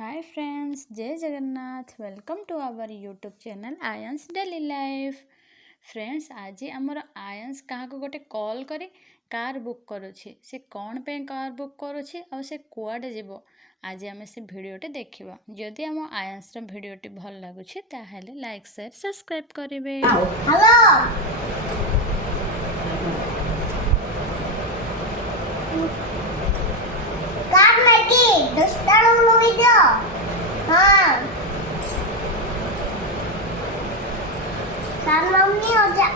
हाय friends, जय Jagannath. Welcome to our YouTube channel Ayans daily life. Friends, आज आमर आयंस क्या गोटे कॉल करी कार बुक करुछि। से कौन पे कार बुक करुछि और से कुआडे जीव, आज आम से भिडियोटे देखा। जदि आम आयंस भिडियोटी भल लगुछि ताहेले लाइक शेयर सब्सक्राइब करेंगे। मम्मी हो जा।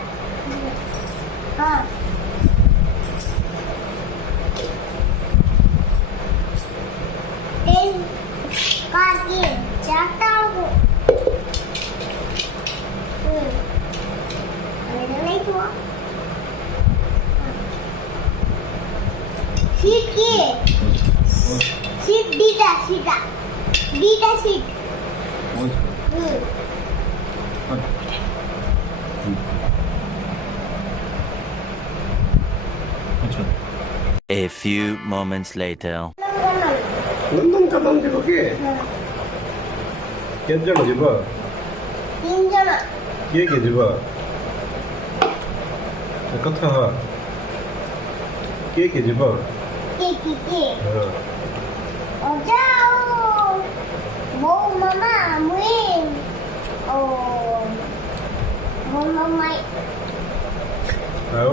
हाँ कार की चाहता हूँ। नहीं हुआ सीट की सीट दीटा सीटा दीटा seat. A few moments later. Nandankanan जीव के केत जण जीव? 3 जण। के जीव? कथा हा के जीव? के हां ओ जाओ वो मामा मुई ओ वो मामा आओ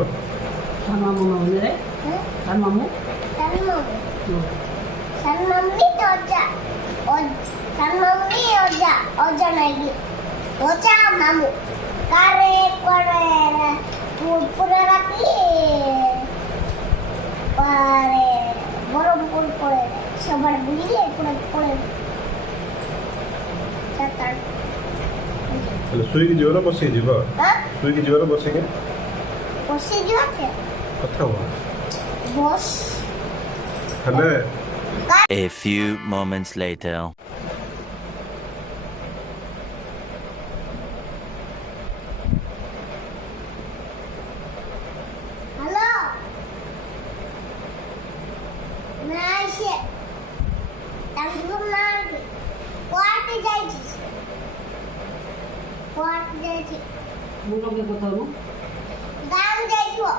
मामू मामू रे हाँ मामू सन मम्मी तो जा और सन मम्मी और जा नहीं वो जा मामू कारे करे पूरा राती पारे बरमपुर पड़े सबर बुझिए पूरा पड़े चार हेलो सुई की जीव ना बसे जीव? हां सुई की जीव ना बसे के बसे जो थे कथा हुआ बस हले A few moments later. Hello मैं से तंगुम ना क्वार्ट जाई छी मुनो के बताऊ गान जाई छो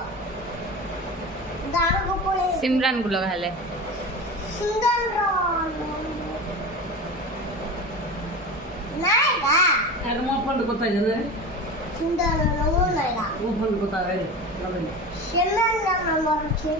गान को पड़े सिमरन को लगा ले सुंदर नायगा आगे मो फोन को ताई जने सुंदर नो नायगा वो फोन को ताई रे शेलन नंबर छे